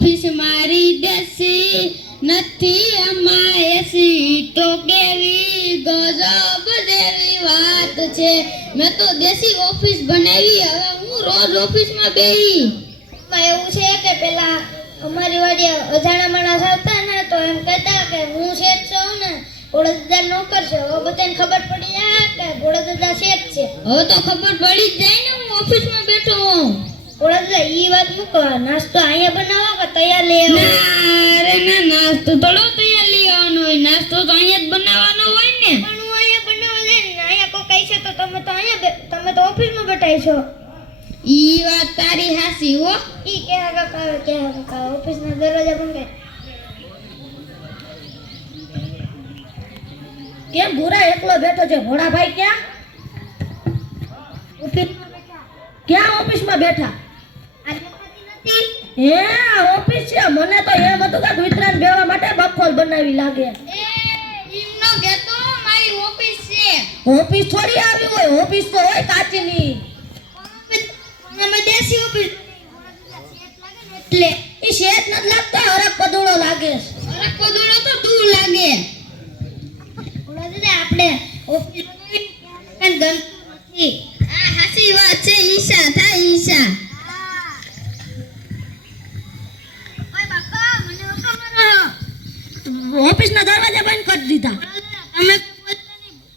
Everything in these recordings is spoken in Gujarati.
ઓફિસ મારી દેશી નથી અમાયસી તો કેવી ગજબ જેવી વાત છે મેં તો દેશી ઓફિસ બનાવી હવે હું રોજ ઓફિસમાં બેહી એવું છે કે પેલા અમારી વાડી અજાણા માણસ આવતા ને તો એમ કહેતા કે હું શેઠ છું ને ગોળાદાદા નોકર છે હવે બધાને ખબર પડી જાય કે ગોળાદાદા શેઠ છે હવે તો ખબર પડી જ જાય ને હું ઓફિસમાં બેઠો હું ગોળાદાદા ઈ વાત મૂકો નાસ્તો અહીંયા બનાવો કે તૈયાર લઈ આવો અરે ના નાસ્તો થોડો તૈયાર લઈ આવવાનો હોય નાસ્તો તો અહીંયા જ બનાવવાનો હોય ને પણ હું અહીંયા બનાવવા જાય ને અહીંયા કોઈ કહે છે તો તમે તો ઓફિસમાં બેઠા છો ઈ વાત તારી હાસી હો ઈ કે કાકા ઓફિસના દરવાજા બંધ કર કેમ ભૂરા એકલો બેઠો છે ભોળાભાઈ ક્યાં ઓફિસમાં બેઠા હે ઓફિસ છે મને તો એમ હતું કે ગુજરાત બેવા માટે બખોલ બનાવી લાગે ઈમનો કેતો મારી ઓફિસ છે ઓફિસ થોડી આવી હોય ઓફિસ તો હોય કાચની અમે દેશી ઓફિસ એટલે ઈ શેઠ નથી લાગતો હરક પદુડો લાગે અરે કોદળો તો દૂર લાગે ગોળાદાદા આપણે ઓફિસ બનાવી કાન ગમતું નથી આ હાસી વાત છે ઈશા થાય ઈશા ઓય બાપા મને હુકમ કરો ઓફિસના દરવાજા બંધ કરી દીધા અમે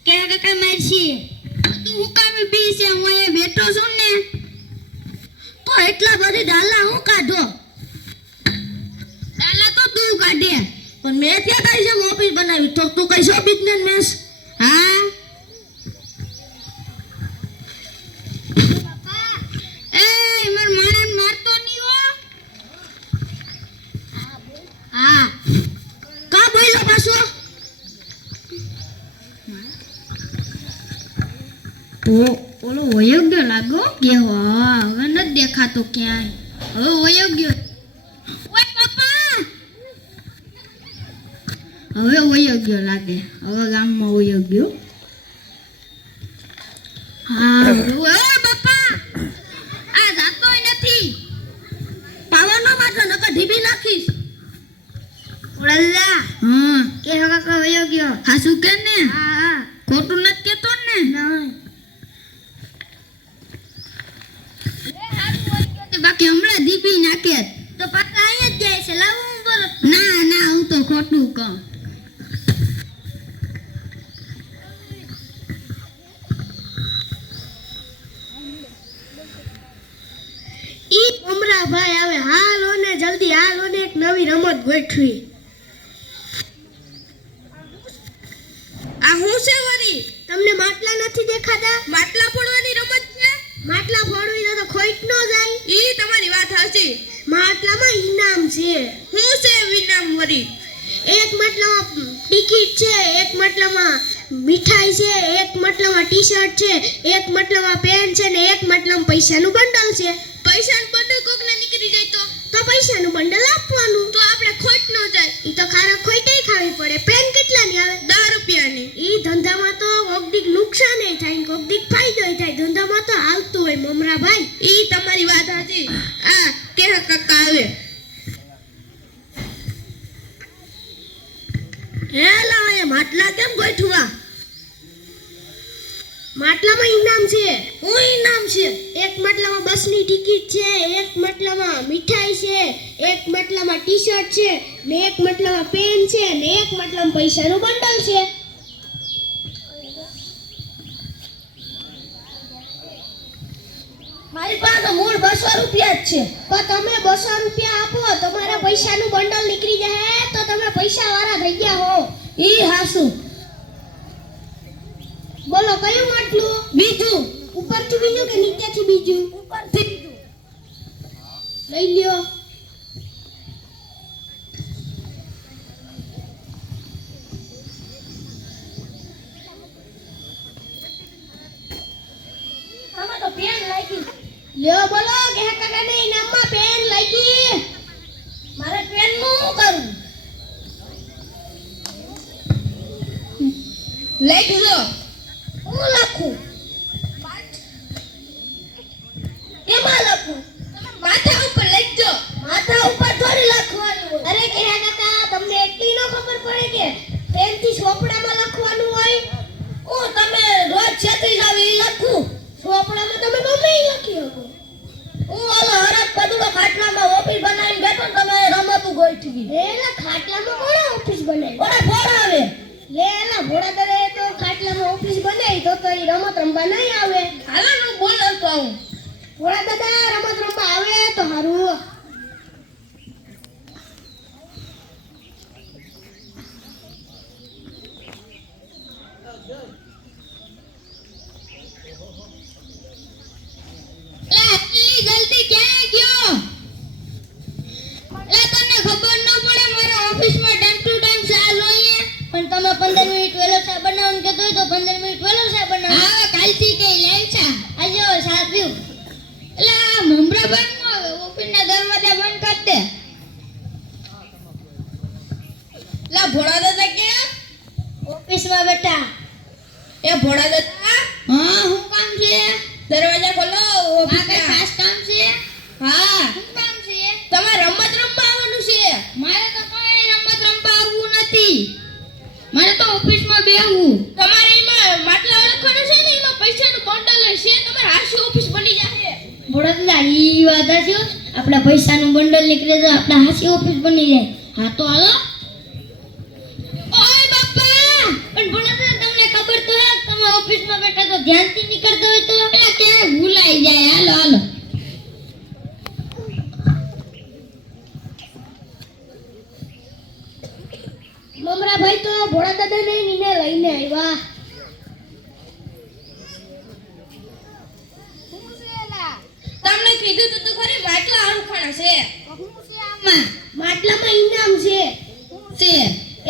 કે કાકા મારશી તું હું કામ બી છે હું અહીંયા બેઠો છું ને તો એટલા બધી ડાલા હું કાઢો ડાલા તો તું કાઢે પણ મેં ત્યાં કઈ છે ઓફિસ બનાવી તો તું કઈ છો બિઝનેસ હા એ મર માણસ મારતો નહીં હો હા કા બોલો પાછો તો ઓલો વયોગ્ય લાગો કે હવે નથી દેખાતો ક્યાંય હવે વયોગ્ય ઓય પપ્પા હવે વયોગ્ય લાગે હવે ગામમાં વયોગ્ય હા ઓય પપ્પા આ જાતોય નથી પાવરનો માટલો નકર ઢીબી નાખીશ ગોળાદાદા હા કે કાકા વયો ગયો હાસુ કે ને હા ખોટું નથી કેતો ને બાકી હમણાં દીપી નાખે તો પાછા અહીંયા જ જાય છે લાવો હું બરો ના ના હું તો ખોટું કહું ઈ ઉમરાભાઈ આવે હાલો ને જલ્દી હાલો ને એક નવી રમત ગોઠવી આ હું છે વરી તમને માટલા નથી દેખાતા માટલા ફોડવાની રમત છે માટલા ફોડવી તો ખોટ ન જાય ઈ તમારી વાત સાચી માટલામાં ઇનામ છે હું છે વિનામ વરી એક માટલામાં ટિકિટ છે એક માટલામાં મીઠાઈ છે એક માટલામાં ટી-શર્ટ છે એક માટલામાં પેન છે ને એક માટલામાં પૈસાનું બંડલ છે પૈસાનું બંડલ કોકને નીકળી જાય તો પૈસાનું બંડલ આપવાનું તો આપણે ખોટ ન જાય ઈ તો ખારા ખોટે ખાવી પડે પેન કેટલાની આવે 10 રૂપિયાની ઈ ધંધામાં તો કોકદીક નુકસાન થાય ને કોકદીક ફાયદો થાય ધંધામાં તો હાલતું હોય મમરાભાઈ ઈ તમારી વાત સાચી આ કે કાકા આવે હે લાવા એ માટલા કેમ ગોઠવા માટલામાં ઇનામ છે હું ઇનામ છે એક માટલામાં બસની ટિકિટ છે એક માટલામાં મીઠાઈ છે એક માટલામાં ટી-શર્ટ છે ને એક માટલામાં પેન છે ને એક માટલામાં પૈસાનું બંડલ છે મારી પાસે તો મૂળ 200 રૂપિયા જ છે પણ તમે 200 રૂપિયા આપો તમારા પૈસાનું બંડલ નીકળી જાય તો તમે પૈસા વાળા થઈ ગયા હો ઈ હાસુ બોલો કયું માટલું બીજું ઉપરથી બીજું કે નીચેથી બીજું ઉપરથી લઈ લ્યો આમાં તો પેન લાગી લ્યો બોલો કે કાકાને ઇનામમાં પેન લાગી મારે પેન નું શું કરું લખજો હું લખું એમાં લખું માથા ઉપર લખજો માથા ઉપર થોડી ગોઠવી. એલા ખાટલામાં કોણે ઓફિસ બનાવી? ઓલા ફોડ આવે. લે એલા ભોળા દાદાએ તો ખાટલામાં ઓફિસ બનાવી તો એ રમત રમવા નહીં આવે. હાલો હું બોલાવતો આવું. ભોળા દાદા રમત રમવા આવે તો હારું. લા એટલી જલ્દી ક્યાં ગયો? લા તને ખબર ન પડે મારા ઓફિસમાં ટાઈમ ટુ ટાઈમ ચા જોઈએ. પણ તમે 15 મિનિટ વહેલો ચા બનાવવાનું કીધું હોય તો 15 મિનિટ વહેલો ચા બનાવો. હવે કાલથી કઈ લાઈન ચા. આજો ચા પીવું. લા મમરા બંધ ન આવે ઓફિસના દરવાજા બંધ કર દે. લા ભોળા દાદા ક્યાં? ઓફિસમાં બેઠા. એ ભોળા દાદા હા હું કામ છે? દરવાજા ખોલો. આ કઈ ઓફિસના. ખાસ કામ છે? હા શું કામ છે? તમારે રમત રમવા આવવાનું છે. મારે તો કોઈ રમત રમવા આવવું નથી. મારે તો ઓફિસમાં બેહવું. તમારે એમાં માટલા ઓળખવાનું છે ને એમાં પૈસાનું બંડલ છે. તમારે હાશી ઓફિસ બની જાહે. ભોળા દાદા ઈ વાત છે. આપણા પૈસાનું બંડલ નીકળે તો આપણા હાસી ઓફિસ બની જાય. હા તો હાલો. ઓય બાપા! પણ ભોળા દાદા તમને ખબર તો હે કે તમે ઓફિસમાં બેઠા તો ધ્યાનથી નીકળતા હોય તો પેલા ક્યાંય ભૂલાઈ જાય. હાલો હાલો. મમરા ભાઈ તો ભોળા દાદાને નીને લઈને આવ્યા. તમને કીધું તો ખરી માટલા ઓળખવાના છે. આમાં માટલામાં ઇનામ છે. છે.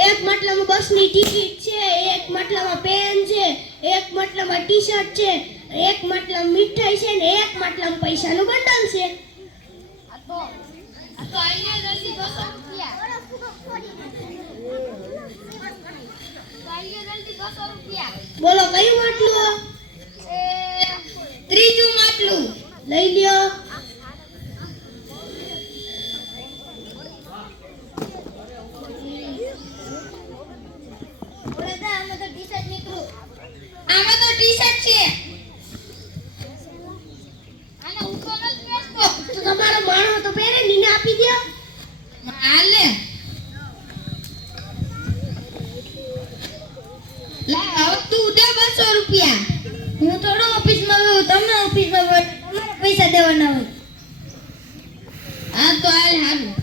એક માટલામાં બસની ટિકિટ છે, એક માટલામાં પેન છે, એક માટલામાં ટી-શર્ટ છે, એક માટલામાં મીઠાઈ છે ને એક માટલામાં પૈસાનું બંડલ છે. બોલો કયું માટલું? ત્રીજું માટલું. લઈ લ્યો. આમાં તો ટી-શર્ટ છે. આને હું તો નથી પહેરતો. તો તમારો માણો તો પહેરે નીને આપી દો. હાલે. લા હવે તું દે 200 રૂપિયા. હું થોડો ઓફિસમાં ગયો, તમે ઓફિસમાં ગયો, તમારે પૈસા દેવાના હોય. હા તો હાલ હાલું.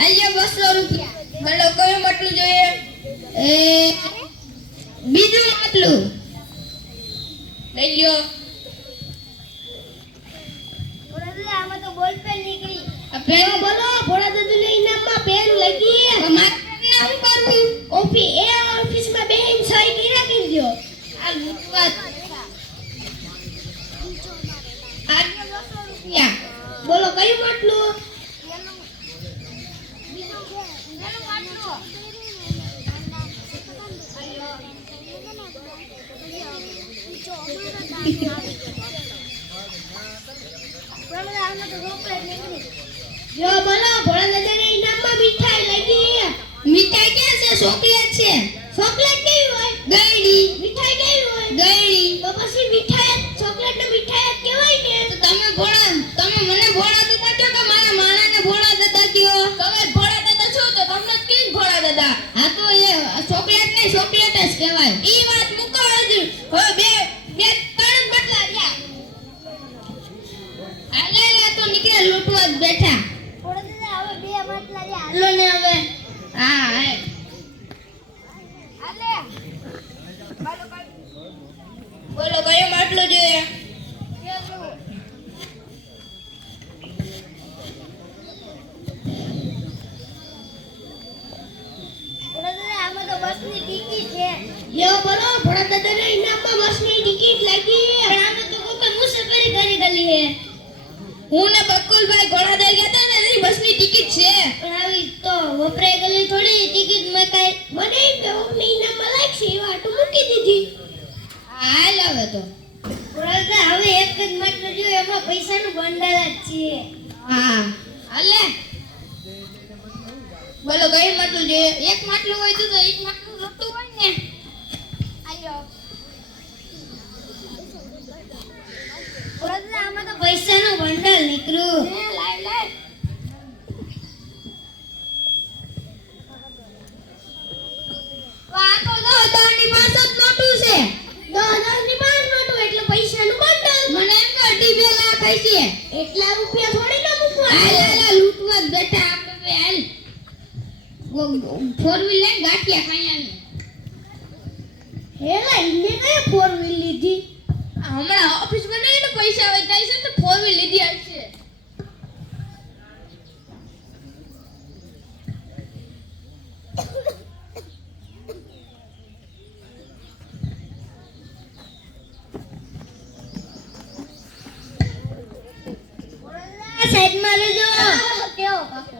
આલ્યો 200 રૂપિયા. બોલો કયું માટલું જોઈએ? એ બીજું માટલું. લઈ લ્યો. આમાં તો બોલ પેન નીકળી. આ પેન બોલો ભોળા દાદાને ઇનામમાં પેન લગી. મારે શું કરવું? ઓફિસમાં બેહીને સહી કરી રાખી દો. આ લૂંટવા. આલ્યો 200 રૂપિયા. બોલો કયું માટલું? જો બોલો ભોળા દાદાને ઇનામમાં મીઠાઈ લગી. મીઠાઈ ક્યાં છે? ચોકલેટ છે. ચોકલેટ કેવી હોય? ગયડી. મીઠાઈ કેવી હોય? ગયડી. તો પછી મીઠાઈ ચોકલેટ ને મીઠાઈ જ કહેવાય ને. તો તમે મને ભોળા દાદા કહો કે મારા માણાને ભોળા દાદા કહો? તમે ભોળા દાદા છો તો તમને કેમ ભોળા દાદા? હા તો એ ચોકલેટ ને ચોકલેટ જ કહેવાય. ઈ વાત મૂકો હજી. હવે બે બે ત્રણ માટલા રહ્યા. હાલે લા તો નીકળે લૂંટવા જ બેઠા. ભોળા દાદા હવે બે માટલા રહ્યા. હાલો ને હવે. હા હે. બોલો કયું માટલું જોઈએ? આમાં તો બસની ટિકિટ છે. લ્યો બોલો ભોળા દાદાને ઇનામમાં બસની ટિકિટ લાગી. પણ આમાં તો કોઈ મુસાફરી કરી ગલી હે. હું ને બકુલભાઈ ઘોડા દઈ ગયા હતા ને એની બસની ટિકિટ છે. પણ આવી તો વપરાઈ ગયેલી થોડી ટિકિટ મેં કાઈ મને બેવની ઇનામમાં લાગશે એ વાટું મૂકી દીધી. હાલ હવે તો. ભોળા દાદા હવે એક જ માટલું જોયું એમાં પૈસાનું બંડલ જ છે. હા હાલે. બોલો કયું માટલું જોઈએ? એક માટલું હોય તો એક માટલું લૂંટવું હોય ને. આયો. ભોળા દાદા આમાં તો પૈસાનું બંડલ નીકળ્યું. લાય લાય. ખાઈ છે એટલા રૂપિયા થોડી ના મૂકવા હાલ હાલ હાલ, લૂંટવા જ બેઠા આપણે બે હાલ ફોર વ્હીલ લઈને ગાંઠિયા ખાઈ આવી હેલા ઇને કઈ ફોર વ્હીલ લીધી હમણાં ઓફિસ બનાવીને પૈસા વચાય છે તો 4 વ્હીલ લીધી આવશે. સાઈડ માં લેજો કેવો કાકો